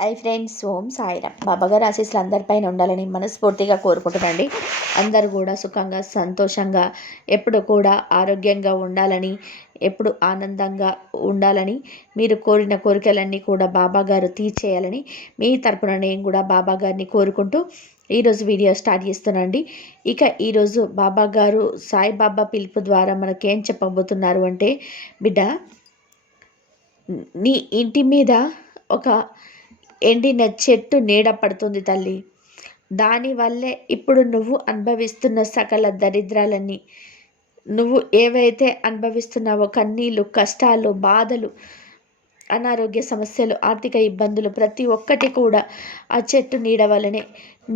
Hi friends, ఓం సాయిరామ్. బాబాగారు ఆశీస్సులు అందరిపైన ఉండాలని మనస్ఫూర్తిగా కోరుకుంటున్నాండి. అందరూ కూడా సుఖంగా సంతోషంగా ఎప్పుడు కూడా ఆరోగ్యంగా ఉండాలని, ఎప్పుడు ఆనందంగా ఉండాలని, మీరు కోరిన కోరికలన్నీ కూడా బాబాగారు తీర్చేయాలని మీ తరపున నేను కూడా బాబాగారిని కోరుకుంటూ ఈరోజు వీడియో స్టార్ట్ చేస్తున్నాండి. ఇక ఈరోజు బాబాగారు సాయిబాబా పిలుపు ద్వారా మనకేం చెప్పబోతున్నారు అంటే, బిడ్డ, నీ ఇంటి మీద ఒక ఎండిన చెట్టు నీడ పడుతుంది తల్లి. దానివల్లే ఇప్పుడు నువ్వు అనుభవిస్తున్న సకల దరిద్రాలన్నీ, నువ్వు ఏవైతే అనుభవిస్తున్నావో కన్నీళ్ళు, కష్టాలు, బాధలు, అనారోగ్య సమస్యలు, ఆర్థిక ఇబ్బందులు, ప్రతి ఒక్కటి కూడా ఆ చెట్టు నీడ వల్లనే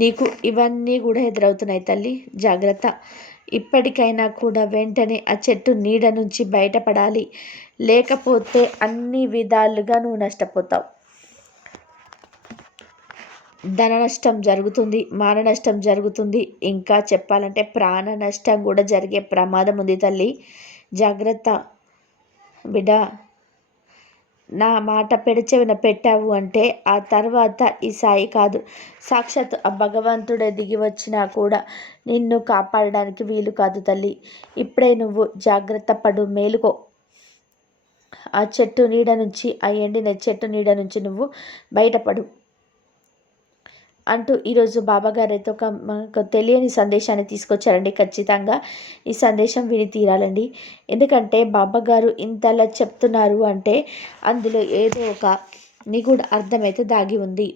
నీకు ఇవన్నీ కూడా ఎదురవుతున్నాయి తల్లి. జాగ్రత్త. ఇప్పటికైనా కూడా వెంటనే ఆ చెట్టు నీడ నుంచి బయటపడాలి, లేకపోతే అన్ని విధాలుగా నువ్వు నష్టపోతావు. ధన నష్టం జరుగుతుంది, మాన నష్టం జరుగుతుంది, ఇంకా చెప్పాలంటే ప్రాణ నష్టం కూడా జరిగే ప్రమాదం ఉంది తల్లి. జాగ్రత్త బిడ్డ. నా మాట పెడచెవిన పెట్టావు అంటే ఆ తర్వాత ఈ సాయి కాదు, సాక్షాత్ ఆ భగవంతుడే దిగి వచ్చినా కూడా నిన్ను కాపాడడానికి వీలు కాదు తల్లి. ఇప్పుడే నువ్వు జాగ్రత్త పడు, మేలుకో. ఆ చెట్టు నీడ నుంచి, ఆ ఎండిన చెట్టు నీడ నుంచి నువ్వు బయటపడు అంటూ ఈరోజు బాబాగారు అయితే మనకు తెలియని సందేశాన్ని తీసుకొచ్చారండి. ఖచ్చితంగా ఈ సందేశం విని తీరాలండి. ఎందుకంటే బాబాగారు ఇంతలా చెప్తున్నారు అంటే అందులో ఏదో ఒక నిగూఢ అర్థమైతే దాగి ఉంది.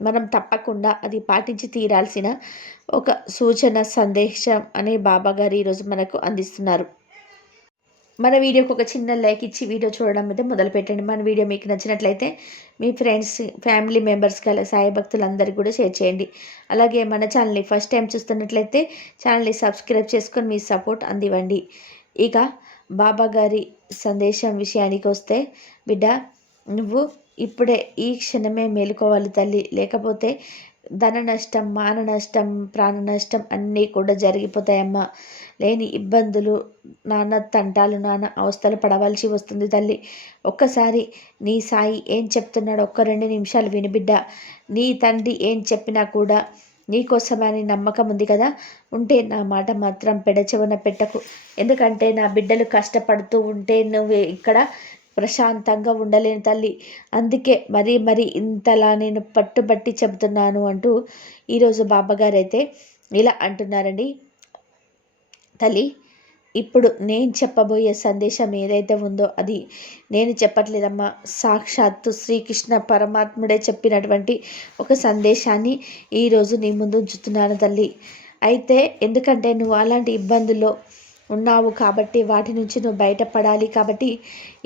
మనం తప్పకుండా అది పాటించి తీరాల్సిన ఒక సూచన సందేశం అని బాబాగారు ఈరోజు మనకు అందిస్తున్నారు. మన వీడియోకి ఒక చిన్న లైక్ ఇచ్చి వీడియో చూడడం అయితే మొదలు పెట్టండి. మన వీడియో మీకు నచ్చినట్లయితే మీ ఫ్రెండ్స్, ఫ్యామిలీ మెంబర్స్కి, అలా సాయి భక్తులందరికీ కూడా షేర్ చేయండి. అలాగే మన ఛానల్ని ఫస్ట్ టైం చూస్తున్నట్లయితే ఛానల్ని సబ్స్క్రైబ్ చేసుకొని మీ సపోర్ట్ అందివ్వండి. ఇక బాబా గారి సందేశం విషయానికి వస్తే, బిడ్డ, నువ్వు ఇప్పుడే ఈ క్షణమే మేలుకోవాలి తల్లి. లేకపోతే ధన నష్టం, మాన నష్టం, ప్రాణ నష్టం అన్నీ కూడా జరిగిపోతాయమ్మా. లేని ఇబ్బందులు, నాన్న తంటాలు, నాన్న అవస్థలు పడవలసి వస్తుంది తల్లి. ఒక్కసారి నీ సాయి ఏం చెప్తున్నాడో ఒక్క 2 నిమిషాలు వినిబిడ్డ. నీ తండ్రి ఏం చెప్పినా కూడా నీకోసమని నమ్మకం ఉంది కదా, ఉంటే నా మాట మాత్రం పెడచెవున పెట్టకు. ఎందుకంటే నా బిడ్డలు కష్టపడుతూ ఉంటే నువ్వు ఇక్కడ ప్రశాంతంగా ఉండలేని తల్లి. అందుకే మరీ ఇంతలా నేను పట్టుబట్టి చెబుతున్నాను అంటూ ఈరోజు బాబాగారు అయితే ఇలా అంటున్నారండి. తల్లి, ఇప్పుడు నేను చెప్పబోయే సందేశం ఏదైతే ఉందో అది నేను చెప్పట్లేదమ్మా. సాక్షాత్తు శ్రీకృష్ణ పరమాత్ముడే చెప్పినటువంటి ఒక సందేశాన్ని ఈరోజు నీ ముందు ఉంచుతున్నాను తల్లి. అయితే ఎందుకంటే నువ్వు అలాంటి ఇబ్బందుల్లో ఉన్నావు కాబట్టి, వాటి నుంచి నువ్వు బయటపడాలి కాబట్టి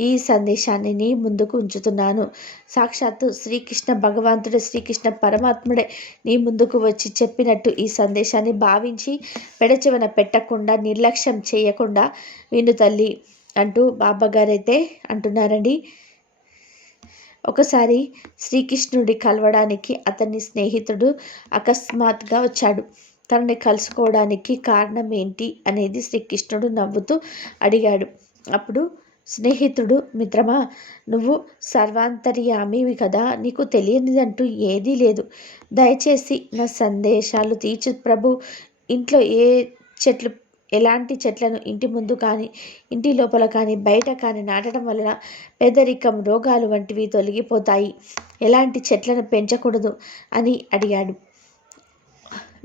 ఈ సందేశాన్ని నీ ముందుకు ఉంచుతున్నాను. సాక్షాత్తు శ్రీకృష్ణ భగవంతుడే, శ్రీకృష్ణ పరమాత్ముడే నీ ముందుకు వచ్చి చెప్పినట్టు ఈ సందేశాన్ని భావించి పెడచెవిన పెట్టకుండా, నిర్లక్ష్యం చేయకుండా విను తల్లి అంటూ బాబాగారైతే అంటున్నారండి. ఒకసారి శ్రీకృష్ణుడి కలవడానికి అతని స్నేహితుడు అకస్మాత్తుగా వచ్చాడు. తనని కలుసుకోవడానికి కారణం ఏంటి అనేది శ్రీకృష్ణుడు నవ్వుతూ అడిగాడు. అప్పుడు స్నేహితుడు, మిత్రమా, నువ్వు సర్వాంతర్యామివి కదా, నీకు తెలియనిదంటూ ఏదీ లేదు. దయచేసి నా సందేశాలు తీర్చు ప్రభు. ఇంట్లో ఎలాంటి చెట్లను ఇంటి ముందు కానీ, ఇంటి లోపల కానీ, బయట కానీ నాటడం వలన పేదరికం, రోగాలు వంటివి తొలగిపోతాయి. ఎలాంటి చెట్లను పెంచకూడదు అని అడిగాడు.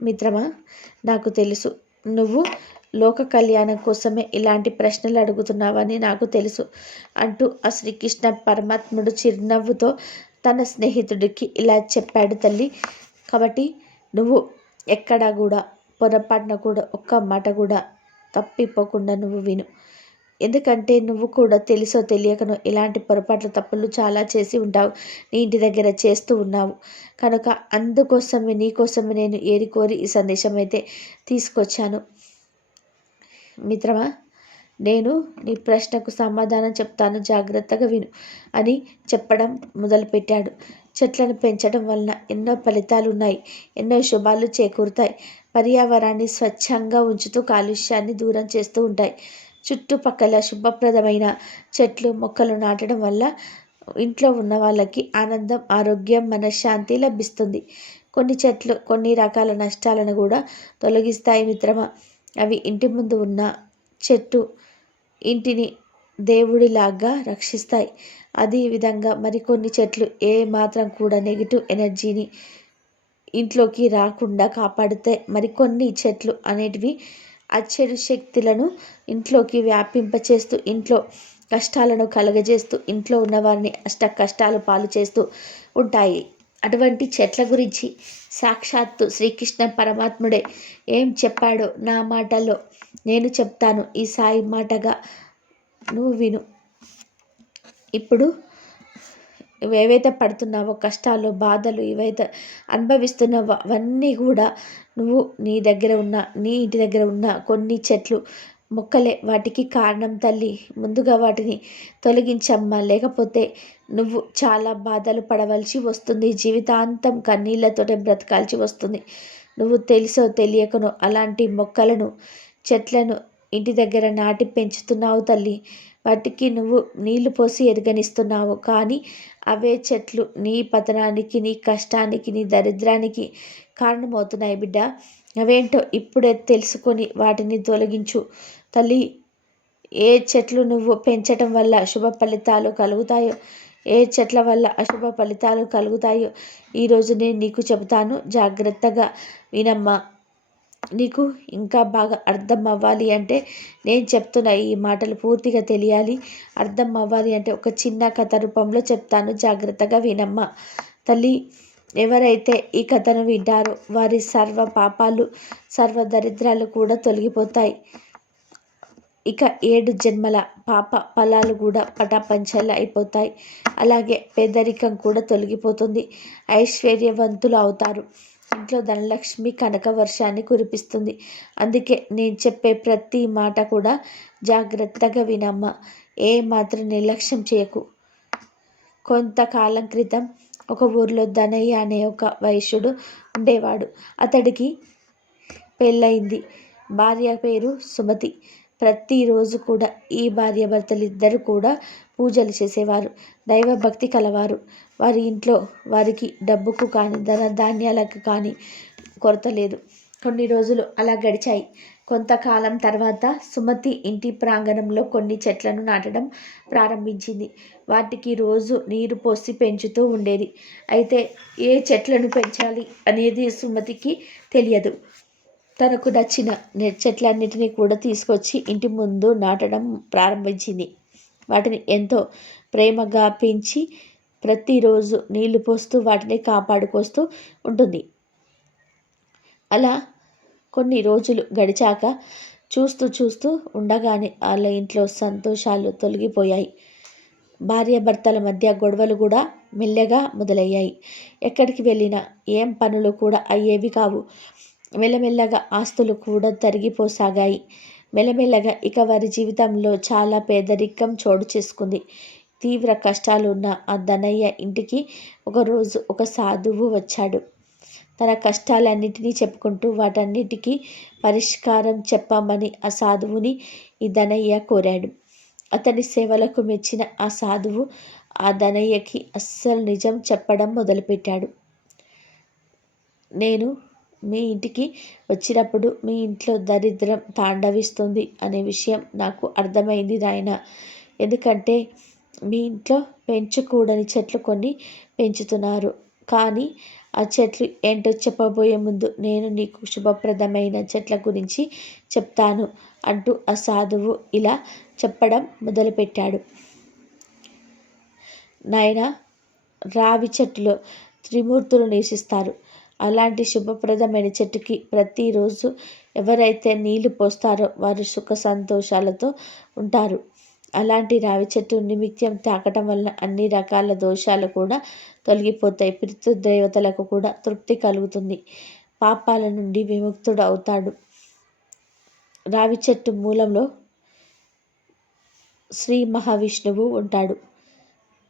మిత్రమా, నాకు తెలుసు నువ్వు లోక కళ్యాణం కోసమే ఇలాంటి ప్రశ్నలు అడుగుతున్నావని నాకు తెలుసు అంటూ ఆ శ్రీకృష్ణ పరమాత్ముడు చిరునవ్వుతో తన స్నేహితుడికి ఇలా చెప్పాడు తల్లి. కాబట్టి నువ్వు ఎక్కడా కూడా పొరపాటున కూడా ఒక్క మాట కూడా తప్పిపోకుండా నువ్వు విను. ఎందుకంటే నువ్వు కూడా తెలుసో తెలియకనో ఇలాంటి పొరపాట్లు, తప్పులు చాలా చేసి ఉంటావు, నీ ఇంటి దగ్గర చేస్తూ ఉన్నావు. కనుక అందుకోసమే, నీకోసమే నేను ఏరికోరి ఈ సందేశం అయితే తీసుకొచ్చాను. మిత్రమా, నేను నీ ప్రశ్నకు సమాధానం చెప్తాను, జాగ్రత్తగా విను అని చెప్పడం మొదలుపెట్టాడు. చెట్లను పెంచడం వలన ఎన్నో ఫలితాలు ఉన్నాయి, ఎన్నో శుభాలు చేకూరుతాయి. పర్యావరణాన్ని స్వచ్ఛంగా ఉంచుతూ కాలుష్యాన్ని దూరం చేస్తూ ఉంటాయి. చుట్టుపక్కల శుభప్రదమైన చెట్లు, మొక్కలు నాటడం వల్ల ఇంట్లో ఉన్న వాళ్ళకి ఆనందం, ఆరోగ్యం, మనశ్శాంతి లభిస్తుంది. కొన్ని చెట్లు కొన్ని రకాల నష్టాలను కూడా తొలగిస్తాయి మిత్రమా. అవి ఇంటి ముందు ఉన్న చెట్టు ఇంటిని దేవుడిలాగా రక్షిస్తాయి. అదే విధంగా మరికొన్ని చెట్లు ఏ మాత్రం కూడా నెగిటివ్ ఎనర్జీని ఇంట్లోకి రాకుండా కాపాడితే, మరికొన్ని చెట్లు అనేటివి ఆ చెడు శక్తులను ఇంట్లోకి వ్యాపింపచేస్తూ, ఇంట్లో కష్టాలను కలగజేస్తూ, ఇంట్లో ఉన్నవారిని అష్ట కష్టాలు పాలు చేస్తూ ఉంటాయి. అటువంటి చెట్ల గురించి సాక్షాత్తు శ్రీకృష్ణ పరమాత్ముడే ఏం చెప్పాడో నా మాటల్లో నేను చెప్తాను. ఈ సాయి మాటగా నువ్వు విను. ఇప్పుడు ఏవైతే పడుతున్నావో కష్టాలు, బాధలు, ఏవైతే అనుభవిస్తున్నావో అవన్నీ కూడా నువ్వు నీ ఇంటి దగ్గర ఉన్న కొన్ని చెట్లు మొక్కలే వాటికి కారణం తల్లి. ముందుగా వాటిని తొలగించమ్మా, లేకపోతే నువ్వు చాలా బాధలు పడవలసి వస్తుంది. జీవితాంతం కన్నీళ్లతోనే బ్రతకాల్సి వస్తుంది. నువ్వు తెలుసో తెలియకనో అలాంటి మొక్కలను, చెట్లను ఇంటి దగ్గర నాటి పెంచుతున్నావు తల్లి. వాటికి నువ్వు నీళ్లు పోసి ఎదగనిస్తున్నావు. కానీ అవే చెట్లు నీ పతనానికి, నీ కష్టానికి, నీ దరిద్రానికి కారణమవుతున్నాయి బిడ్డ. అవేంటో ఇప్పుడే తెలుసుకొని వాటిని తొలగించు తల్లి. ఏ చెట్లు నువ్వు పెంచటం వల్ల శుభ ఫలితాలు కలుగుతాయో, ఏ చెట్ల వల్ల అశుభ ఫలితాలు కలుగుతాయో ఈరోజు నేను నీకు చెబుతాను. జాగ్రత్తగా వినమ్మా. నీకు ఇంకా బాగా అర్థం అవ్వాలి అంటే, నేను చెప్తున్న ఈ మాటలు పూర్తిగా తెలియాలి, అర్థం అవ్వాలి అంటే ఒక చిన్న కథ రూపంలో చెప్తాను. జాగ్రత్తగా వినమ్మా తల్లి. ఎవరైతే ఈ కథను వింటారో వారి సర్వ పాపాలు, సర్వ దరిద్రాలు కూడా తొలగిపోతాయి. ఇక 7 జన్మల పాప ఫలాలు కూడా పటాపంచలు అయిపోతాయి. అలాగే పేదరికం కూడా తొలగిపోతుంది. ఐశ్వర్యవంతులు అవుతారు. ఇంట్లో ధనలక్ష్మి కనక వర్షాన్ని కురిపిస్తుంది. అందుకే నేను చెప్పే ప్రతి మాట కూడా జాగ్రత్తగా వినమ్మా. ఏ మాత్రం నిర్లక్ష్యం చేయకు. కొంతకాలం క్రితం ఒక ఊర్లో ధనయ్య అనే ఒక వైశ్యుడు ఉండేవాడు. అతడికి పెళ్ళయింది. భార్య పేరు సుమతి. ప్రతిరోజు కూడా ఈ భార్యాభర్తలు ఇద్దరు కూడా పూజలు చేసేవారు. దైవభక్తి కలవారు. వారి ఇంట్లో వారికి డబ్బుకు కానీ, ధన ధాన్యాలకు కానీ కొరత లేదు. కొన్ని రోజులు అలా గడిచాయి. కొంతకాలం తర్వాత సుమతి ఇంటి ప్రాంగణంలో కొన్ని చెట్లను నాటడం ప్రారంభించింది. వాటికి రోజు నీరు పోసి పెంచుతూ ఉండేది. అయితే ఏ చెట్లను పెంచాలి అనేది సుమతికి తెలియదు. తనకు నచ్చిన చెట్లన్నిటినీ కూడా తీసుకొచ్చి ఇంటి ముందు నాటడం ప్రారంభించింది. వాటిని ఎంతో ప్రేమగా పెంచి ప్రతిరోజు నీళ్లు పోస్తూ వాటిని కాపాడుకొస్తూ ఉంటుంది. అలా కొన్ని రోజులు గడిచాక చూస్తూ ఉండగానే వాళ్ళ ఇంట్లో సంతోషాలు తొలగిపోయాయి. భార్యాభర్తల మధ్య గొడవలు కూడా మెల్లగా మొదలయ్యాయి. ఎక్కడికి వెళ్ళినా ఏం పనులు కూడా అయ్యేవి కావు. మెల్లమెల్లగా ఆస్తులు కూడా తరిగిపోసాగాయి. మెల్లమెల్లగా ఇక వారి జీవితంలో చాలా పేదరికం చోటు చేసుకుంది. తీవ్ర కష్టాలు ఉన్న ఆ ధనయ్య ఇంటికి ఒకరోజు ఒక సాధువు వచ్చాడు. తన కష్టాలన్నిటినీ చెప్పుకుంటూ వాటన్నిటికీ పరిష్కారం చెప్పమని ఆ సాధువుని ఈ ధనయ్య కోరాడు. అతని సేవలకు మెచ్చిన ఆ సాధువు ఆ ధనయ్యకి అస్సలు నిజం చెప్పడం మొదలుపెట్టాడు. నేను మీ ఇంటికి వచ్చినప్పుడు మీ ఇంట్లో దరిద్రం తాండవిస్తుంది అనే విషయం నాకు అర్థమైంది నాయన. ఎందుకంటే మీ ఇంట్లో పెంచకూడని చెట్లు కొన్ని పెంచుతున్నారు. కానీ ఆ చెట్లు ఏంటో చెప్పబోయే ముందు నేను నీకు శుభప్రదమైన చెట్ల గురించి చెప్తాను అంటూ ఆ సాధువు ఇలా చెప్పడం మొదలుపెట్టాడు. నాయన, రావి చెట్టులో త్రిమూర్తులు నివసిస్తారు. అలాంటి శుభప్రదమైన చెట్టుకి ప్రతిరోజు ఎవరైతే నీళ్లు పోస్తారో వారు సుఖ సంతోషాలతో ఉంటారు. అలాంటి రావి చెట్టు నిమిత్యం తాకటం వల్ల అన్ని రకాల దోషాలు కూడా తొలగిపోతాయి. పితృదేవతలకు కూడా తృప్తి కలుగుతుంది. పాపాల నుండి విముక్తుడు అవుతాడు. రావి చెట్టు మూలంలో శ్రీ మహావిష్ణువు ఉంటాడు.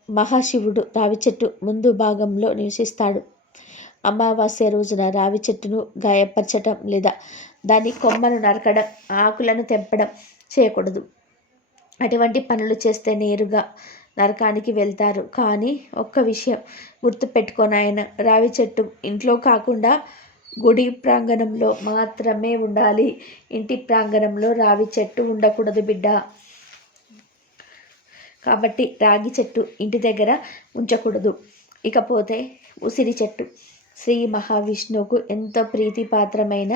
మహాశివుడు రావి చెట్టు ముందు భాగంలో నివసిస్తాడు. అమావాస్య రోజున రావి చెట్టును గాయపరచటం లేదా దాని కొమ్మను నరకడం, ఆకులను తెంపడం చేయకూడదు. అటువంటి పనులు చేస్తే నేరుగా నరకానికి వెళ్తారు. కానీ ఒక్క విషయం గుర్తుపెట్టుకోనాయన, రావి చెట్టు ఇంట్లో కాకుండా గుడి ప్రాంగణంలో మాత్రమే ఉండాలి. ఇంటి ప్రాంగణంలో రావి చెట్టు ఉండకూడదు బిడ్డ. కాబట్టి రాగి చెట్టు ఇంటి దగ్గర ఉంచకూడదు. ఇకపోతే ఉసిరి చెట్టు. శ్రీ మహావిష్ణువుకు ఎంతో ప్రీతిపాత్రమైన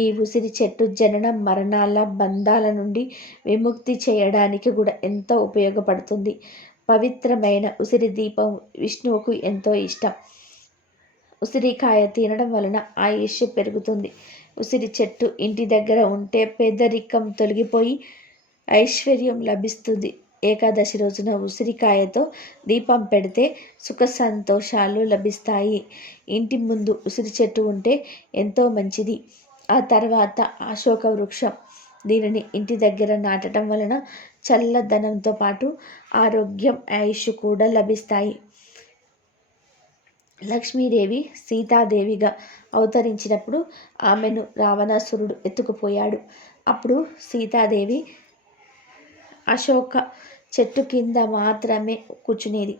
ఈ ఉసిరి చెట్టు జనన మరణాల బంధాల నుండి విముక్తి చేయడానికి కూడా ఎంతో ఉపయోగపడుతుంది. పవిత్రమైన ఉసిరి దీపం విష్ణువుకు ఎంతో ఇష్టం. ఉసిరికాయ తినడం వలన ఆయుష్ పెరుగుతుంది. ఉసిరి చెట్టు ఇంటి దగ్గర ఉంటే పేదరికం తొలగిపోయి ఐశ్వర్యం లభిస్తుంది. ఏకాదశి రోజున ఉసిరికాయతో దీపం పెడితే సుఖ సంతోషాలు లభిస్తాయి. ఇంటి ముందు ఉసిరి చెట్టు ఉంటే ఎంతో మంచిది. ఆ తర్వాత అశోక వృక్షం. దీనిని ఇంటి దగ్గర నాటడం వలన చల్లదనంతో పాటు ఆరోగ్యం, ఆయుష్ కూడా లభిస్తాయి. లక్ష్మీదేవి సీతాదేవిగా అవతరించినప్పుడు ఆమెను రావణాసురుడు ఎత్తుకుపోయాడు. అప్పుడు సీతాదేవి అశోక చెట్టు కింద మాత్రమే కూర్చునేది.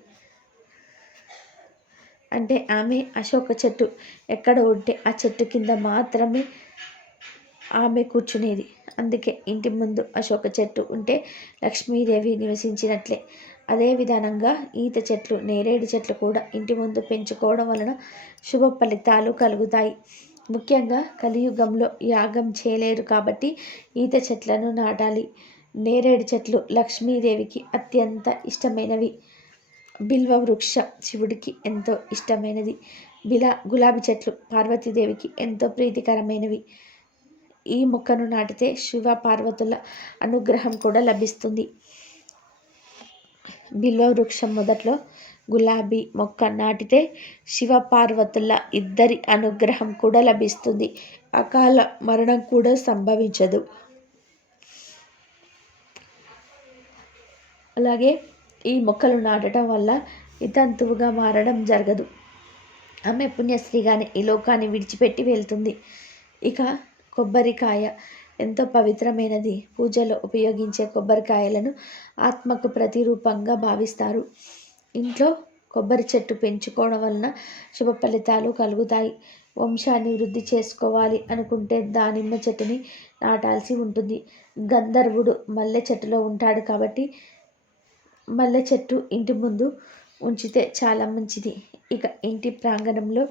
అంటే ఆమె అశోక చెట్టు ఎక్కడ ఉంటే ఆ చెట్టు కింద మాత్రమే ఆమె కూర్చునేది. అందుకే ఇంటి ముందు అశోక చెట్టు ఉంటే లక్ష్మీదేవి నివసించినట్లే. అదే విధానంగా ఈత చెట్లు, నేరేడు చెట్లు కూడా ఇంటి ముందు పెంచుకోవడం వలన శుభ ఫలితాలు కలుగుతాయి. ముఖ్యంగా కలియుగంలో యాగం చేయలేరు కాబట్టి ఈత చెట్లను నాటాలి. నేరేడు చెట్లు లక్ష్మీదేవికి అత్యంత ఇష్టమైనవి. బిల్వ వృక్షం శివుడికి ఎంతో ఇష్టమైనది. గులాబీ చెట్లు పార్వతీదేవికి ఎంతో ప్రీతికరమైనవి. ఈ మొక్కను నాటితే శివ పార్వతుల అనుగ్రహం కూడా లభిస్తుంది. బిల్వ వృక్షం మొదట్లో గులాబీ మొక్క నాటితే శివ పార్వతుల ఇద్దరి అనుగ్రహం కూడా లభిస్తుంది. అకాల మరణం కూడా సంభవించదు. అలాగే ఈ మొక్కలు నాటడం వల్ల వితంతువుగా మారడం జరగదు. ఆమె పుణ్యశ్రీగానే ఈ లోకాన్ని విడిచిపెట్టి వెళ్తుంది. ఇక కొబ్బరికాయ ఎంతో పవిత్రమైనది. పూజలో ఉపయోగించే కొబ్బరికాయలను ఆత్మకు ప్రతిరూపంగా భావిస్తారు. ఇంట్లో కొబ్బరి చెట్టు పెంచుకోవడం వలన శుభ ఫలితాలు కలుగుతాయి. వంశాన్ని వృద్ధి చేసుకోవాలి అనుకుంటే దానిమ్మ చెట్టుని నాటాల్సి ఉంటుంది. గంధర్వుడు మల్లె చెట్టులో ఉంటాడు కాబట్టి మల్లె చెట్టు ఇంటి ముందు ఉంచితే చాలా మంచిది. ఇక ఇంటి ప్రాంగణంలో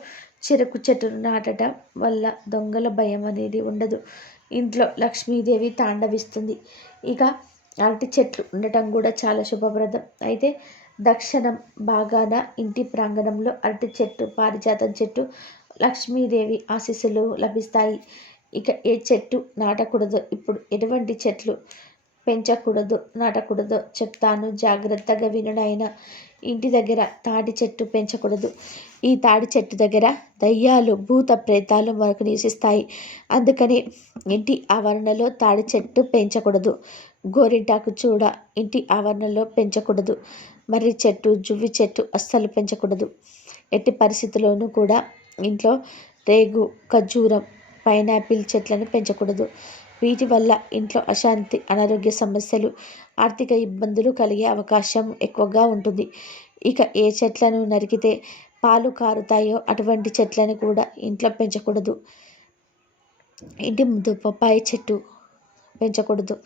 చెరుకు చెట్టును నాటడం వల్ల దొంగల భయం అనేది ఉండదు. ఇంట్లో లక్ష్మీదేవి తాండవిస్తుంది. ఇక అరటి చెట్లు ఉండటం కూడా చాలా శుభప్రదం. అయితే దక్షిణం బాగాన ఇంటి ప్రాంగణంలో అరటి చెట్టు, పారిజాతం చెట్టు, లక్ష్మీదేవి ఆశీస్సులు లభిస్తాయి. ఇక ఏ చెట్టు నాటకూడదో, ఇప్పుడు ఎటువంటి చెట్లు పెంచకూడదో, నాటకూడదో చెప్తాను, జాగ్రత్తగా వినడైనా. ఇంటి దగ్గర తాటి చెట్టు పెంచకూడదు. ఈ తాటి చెట్టు దగ్గర దయ్యాలు, భూత ప్రేతాలు మనకు నివసిస్తాయి. అందుకని ఇంటి ఆవరణలో తాడి చెట్టు పెంచకూడదు. గోరింటాకు చూడ ఇంటి ఆవరణలో పెంచకూడదు. మర్రి చెట్టు, జువ్వి చెట్టు అస్సలు పెంచకూడదు. ఎట్టి పరిస్థితుల్లోనూ కూడా ఇంట్లో రేగు, ఖర్జూరం, పైనాపిల్ చెట్లను పెంచకూడదు. వీటి వల్ల ఇంట్లో అశాంతి, అనారోగ్య సమస్యలు, ఆర్థిక ఇబ్బందులు కలిగే అవకాశం ఎక్కువగా ఉంటుంది. ఇక ఏ చెట్లను నరికితే పాలు కారుతాయో అటువంటి చెట్లను కూడా ఇంట్లో పెంచకూడదు. ఇంటి ముందు పప్పాయి చెట్టు పెంచకూడదు.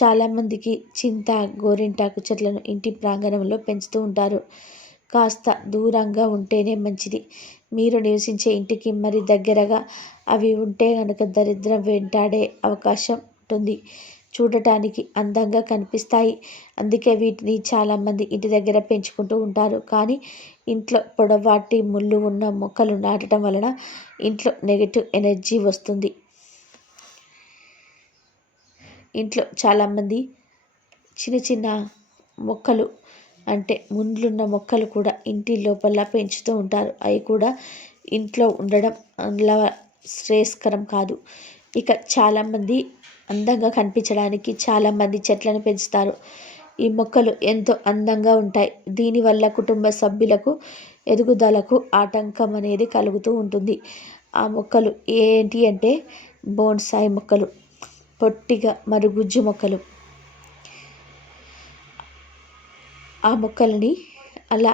చాలామందికి చింత, గోరింటాకు చెట్లను ఇంటి ప్రాంగణంలో పెంచుతూ ఉంటారు. కాస్త దూరంగా ఉంటేనే మంచిది. మీరు నివసించే ఇంటికి మరి దగ్గరగా అవి ఉంటే కనుక దరిద్రం వెంటాడే అవకాశం ఉంటుంది. చూడటానికి అందంగా కనిపిస్తాయి. అందుకే వీటిని చాలామంది ఇంటి దగ్గర పెంచుకుంటూ ఉంటారు. కానీ ఇంట్లో పొడవాటి ముళ్ళు ఉన్న మొక్కలు నాటడం వలన ఇంట్లో నెగిటివ్ ఎనర్జీ వస్తుంది. ఇంట్లో చాలామంది చిన్న చిన్న మొక్కలు, అంటే ముండ్లున్న మొక్కలు కూడా ఇంటి లోపల పెంచుతూ ఉంటారు. అవి కూడా ఇంట్లో ఉండడం అలా శ్రేయస్కరం కాదు. ఇక చాలామంది అందంగా కనిపించడానికి చాలామంది చెట్లను పెంచుతారు. ఈ మొక్కలు ఎంతో అందంగా ఉంటాయి. దీనివల్ల కుటుంబ సభ్యులకు ఎదుగుదలకు ఆటంకం అనేది కలుగుతూ ఉంటుంది. ఆ మొక్కలు ఏంటి అంటే బోన్సాయి మొక్కలు, పొట్టిగా మరుగుజ్జు మొక్కలు. ఆ మొక్కల్ని అలా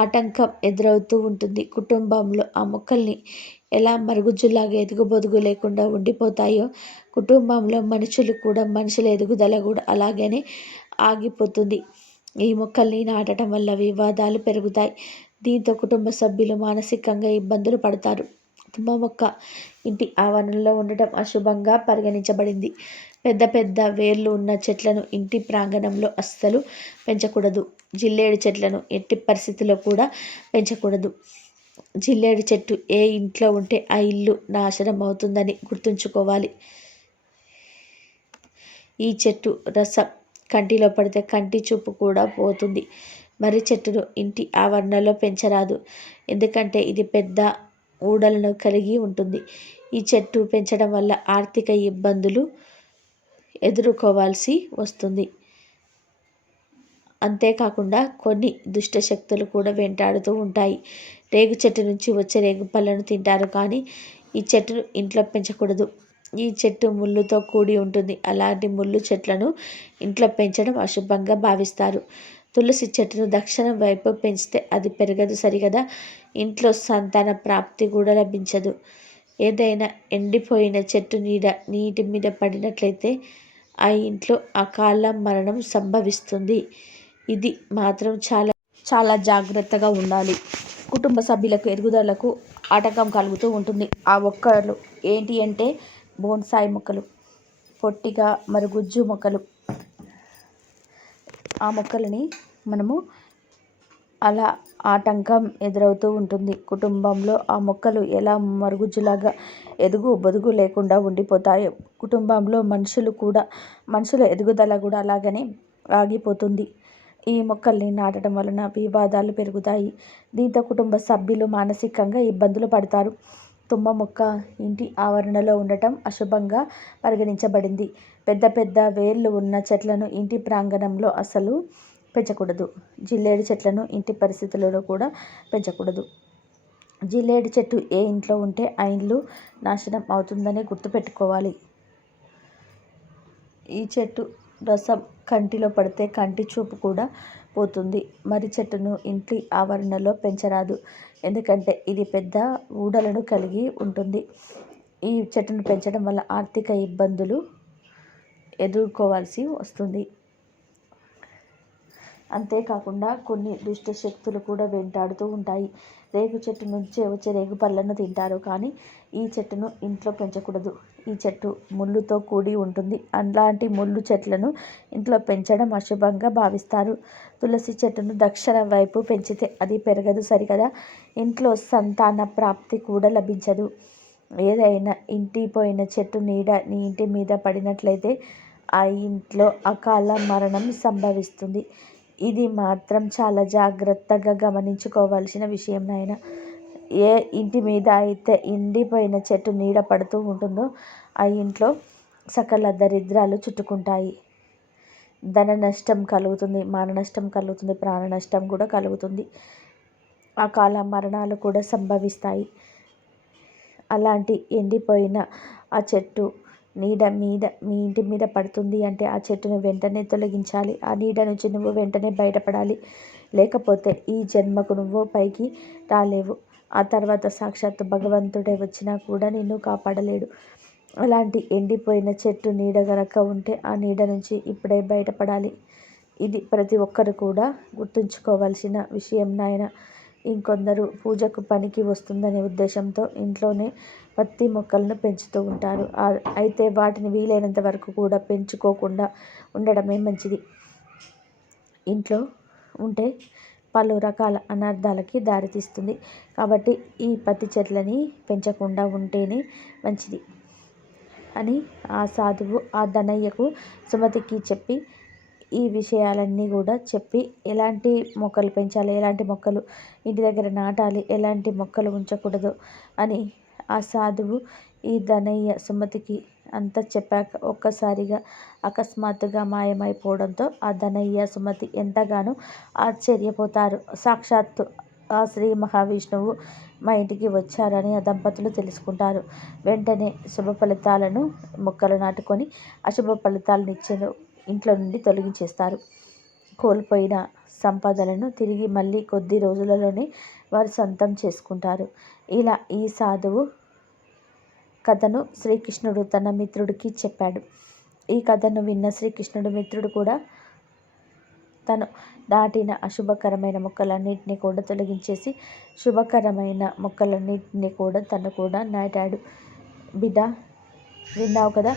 ఆటంకం ఎదురవుతూ ఉంటుంది. కుటుంబంలో ఆ మొక్కల్ని ఎలా మరుగుజ్జులాగా ఎదుగుబొదుగు లేకుండా ఉండిపోతాయో, కుటుంబంలో మనుషులు కూడా మనుషుల ఎదుగుదల కూడా అలాగనే ఆగిపోతుంది. ఈ మొక్కల్ని నాటడం వల్ల వివాదాలు పెరుగుతాయి. దీంతో కుటుంబ సభ్యులు మానసికంగా ఇబ్బందులు పడతారు. తుమ్మ మొక్క ఇంటి ఆవరణలో ఉండటం అశుభంగా పరిగణించబడింది. పెద్ద పెద్ద వేర్లు ఉన్న చెట్లను ఇంటి ప్రాంగణంలో అస్సలు పెంచకూడదు. జిల్లేడు చెట్లను ఎట్టి పరిస్థితుల్లో కూడా పెంచకూడదు. జిల్లేడు చెట్టు ఏ ఇంట్లో ఉంటే ఆ ఇల్లు నాశనం అవుతుందని గుర్తుంచుకోవాలి. ఈ చెట్టు రసం కంటిలో పడితే కంటి చూపు కూడా పోతుంది. మర్రి చెట్టును ఇంటి ఆవరణలో పెంచరాదు. ఎందుకంటే ఇది పెద్ద ఊడలను కలిగి ఉంటుంది. ఈ చెట్టు పెంచడం వల్ల ఆర్థిక ఇబ్బందులు ఎదుర్కోవాల్సి వస్తుంది. అంతేకాకుండా కొన్ని దుష్ట శక్తులు కూడా వెంటాడుతూ ఉంటాయి. రేగు చెట్టు నుంచి వచ్చే రేగు పళ్ళను తింటారు, కానీ ఈ చెట్టును ఇంట్లో పెంచకూడదు. ఈ చెట్టు ముళ్ళుతో కూడి ఉంటుంది. అలాంటి ముళ్ళు చెట్లను ఇంట్లో పెంచడం అశుభంగా భావిస్తారు. తులసి చెట్టును దక్షిణం వైపు పెంచితే అది పెరగదు సరిగదా, ఇంట్లో సంతాన ప్రాప్తి కూడా లభించదు. ఏదైనా ఎండిపోయిన చెట్టు నీటి మీద పడినట్లయితే ఆ ఇంట్లో అకాల మరణం సంభవిస్తుంది. ఇది మాత్రం చాలా చాలా జాగ్రత్తగా ఉండాలి. కుటుంబ సభ్యులకు ఎదుగుదలకు ఆటంకం కలుగుతూ ఉంటుంది. ఆ మొక్కలు ఏంటి అంటే బోన్సాయి మొక్కలు, పొట్టిగా మరుగుజ్జు మొక్కలు. ఆ మొక్కలని మనము అలా ఆటంకం ఎదురవుతూ ఉంటుంది. కుటుంబంలో ఆ మొక్కలు ఎలా మరుగుజ్జులాగా ఎదుగు బొదుగు లేకుండా ఉండిపోతాయో, కుటుంబంలో మనుషుల ఎదుగుదల కూడా అలాగనే ఆగిపోతుంది. ఈ మొక్కల్ని నాటడం వలన వివాదాలు పెరుగుతాయి. దీంతో కుటుంబ సభ్యులు మానసికంగా ఇబ్బందులు పడతారు. తుమ్మ మొక్క ఇంటి ఆవరణలో ఉండటం అశుభంగా పరిగణించబడింది. పెద్ద పెద్ద వేర్లు ఉన్న చెట్లను ఇంటి ప్రాంగణంలో అసలు పెంచకూడదు. జిల్లేడు చెట్లను ఇంటి పరిస్థితులలో కూడా పెంచకూడదు. జిల్లేడు చెట్టు ఏ ఇంట్లో ఉంటే ఆ ఇల్లు నాశనం అవుతుందని గుర్తుపెట్టుకోవాలి. ఈ చెట్టు రసం కంటిలో పడితే కంటి చూపు కూడా పోతుంది. మర్రి చెట్టును ఇంటి ఆవరణలో పెంచరాదు. ఎందుకంటే ఇది పెద్ద ఊడలను కలిగి ఉంటుంది. ఈ చెట్టును పెంచడం వల్ల ఆర్థిక ఇబ్బందులు ఎదుర్కోవాల్సి వస్తుంది. అంతేకాకుండా కొన్ని దుష్ట శక్తులు కూడా వెంటాడుతూ ఉంటాయి. రేగు చెట్టు నుంచే వచ్చే రేగు పళ్ళను తింటారు, కానీ ఈ చెట్టును ఇంట్లో పెంచకూడదు. ఈ చెట్టు ముళ్ళుతో కూడి ఉంటుంది. అలాంటి ముళ్ళు చెట్లను ఇంట్లో పెంచడం అశుభంగా భావిస్తారు. తులసి చెట్టును దక్షిణం వైపు పెంచితే అది పెరగదు సరికదా, ఇంట్లో సంతాన ప్రాప్తి కూడా లభించదు. ఏదైనా ఇంటిపోయిన చెట్టు నీడ నీ ఇంటి మీద పడినట్లయితే ఆ ఇంట్లో అకాల మరణం సంభవిస్తుంది. ఇది మాత్రం చాలా జాగ్రత్తగా గమనించుకోవాల్సిన విషయం నాయన. ఏ ఇంటి మీద అయితే ఎండిపోయిన చెట్టు నీడ పడుతూ ఉంటుందో ఆ ఇంట్లో సకల దరిద్రాలు చుట్టుకుంటాయి. ధన నష్టం కలుగుతుంది, మాన నష్టం కలుగుతుంది, ప్రాణ నష్టం కూడా కలుగుతుంది. అకాల మరణాలు కూడా సంభవిస్తాయి. అలాంటి ఎండిపోయిన ఆ చెట్టు నీడ మీద మీ ఇంటి మీద పడుతుంది అంటే ఆ చెట్టును వెంటనే తొలగించాలి. ఆ నీడ నుంచి నువ్వు వెంటనే బయటపడాలి. లేకపోతే ఈ జన్మకు నువ్వు పైకి రాలేవు. ఆ తర్వాత సాక్షాత్తు భగవంతుడే వచ్చినా కూడా నిన్ను కాపాడలేడు. అలాంటి ఎండిపోయిన చెట్టు నీడ గనక ఉంటే ఆ నీడ నుంచి ఇప్పుడే బయటపడాలి. ఇది ప్రతి ఒక్కరు కూడా గుర్తుంచుకోవాల్సిన విషయం నాయన. ఇంకొందరు పూజకు పనికి వస్తుందనే ఉద్దేశంతో ఇంట్లోనే పత్తి మొక్కలను పెంచుతూ ఉంటారు. అయితే వాటిని వీలైనంత వరకు కూడా పెంచుకోకుండా ఉండడమే మంచిది. ఇంట్లో ఉంటే పలు రకాల అనర్థాలకి దారితీస్తుంది. కాబట్టి ఈ పత్తి చెట్లని పెంచకుండా ఉంటేనే మంచిది అని ఆ సాధువు ఆ ధనయ్యకు సుమతికి చెప్పి ఈ విషయాలన్నీ కూడా చెప్పి ఎలాంటి మొక్కలు పెంచాలి, ఎలాంటి మొక్కలు ఇంటి దగ్గర నాటాలి, ఎలాంటి మొక్కలు ఉంచకూడదు అని ఆ సాధువు ఈ ధనయ్య సుమతికి అంతా చెప్పాక ఒక్కసారిగా అకస్మాత్తుగా మాయమైపోవడంతో ఆ ధనయ్య సుమతి ఎంతగానో ఆశ్చర్యపోతారు. సాక్షాత్తు ఆ శ్రీ మహావిష్ణువు మా ఇంటికి వచ్చారని ఆ దంపతులు తెలుసుకుంటారు. వెంటనే శుభ ఫలితాలను మొక్కలు నాటుకొని అశుభ ఫలితాలను ఇచ్చే ఇంట్లో నుండి తొలగించేస్తారు. కోల్పోయిన సంపదలను తిరిగి మళ్ళీ కొద్ది రోజులలోనే వారు సొంతం చేసుకుంటారు. ఇలా ఈ సాధువు కథను శ్రీకృష్ణుడు తన మిత్రుడికి చెప్పాడు. ఈ కథను విన్న శ్రీకృష్ణుడు మిత్రుడు కూడా తను నాటిన అశుభకరమైన మొక్కలన్నింటినీ కూడా తొలగించేసి శుభకరమైన మొక్కలన్నింటినీ కూడా తను కూడా నాటాడు. బిడ్డ, విన్నావు కదా,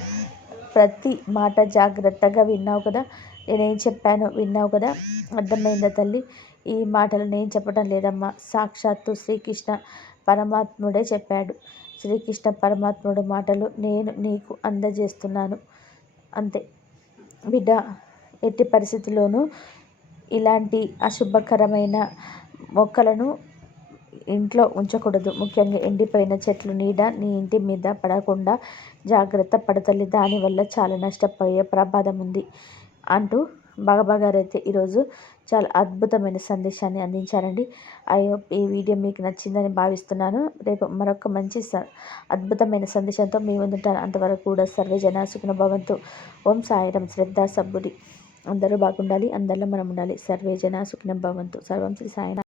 ప్రతి మాట జాగ్రత్తగా విన్నావు కదా, నేనేం చెప్పానో విన్నావు కదా, అర్థమైందా తల్లి? ఈ మాటలు నేను చెప్పడం లేదమ్మా, సాక్షాత్తు శ్రీకృష్ణ పరమాత్ముడే చెప్పాడు. శ్రీకృష్ణ పరమాత్ముడు మాటలు నేను నీకు అందజేస్తున్నాను అంతే. బిడ్డ, ఎట్టి పరిస్థితుల్లోనూ ఇలాంటి అశుభకరమైన మొక్కలను ఇంట్లో ఉంచకూడదు. ముఖ్యంగా ఎండిపోయిన చెట్లు నీడ నీ ఇంటి మీద పడకుండా జాగ్రత్త పడతల్లి, దానివల్ల చాలా నష్టపోయే ప్రమాదం ఉంది అంటూ బాబాగారైతే ఈరోజు చాలా అద్భుతమైన సందేశాన్ని అందించారండి. ఐ హోప్ ఈ వీడియో మీకు నచ్చిందని భావిస్తున్నాను. రేపు మరొక మంచి అద్భుతమైన సందేశంతో మీ ముందుంటాను. అంతవరకు కూడా సర్వే జన సుఖినో భవంతు. ఓం సాయిరాం. శ్రద్ధ సబ్బుడి. అందరూ బాగుండాలి, అందరిలో మనం ఉండాలి. సర్వే జన సుఖినో భవంతు. సర్వం శ్రీ సాయిరాం.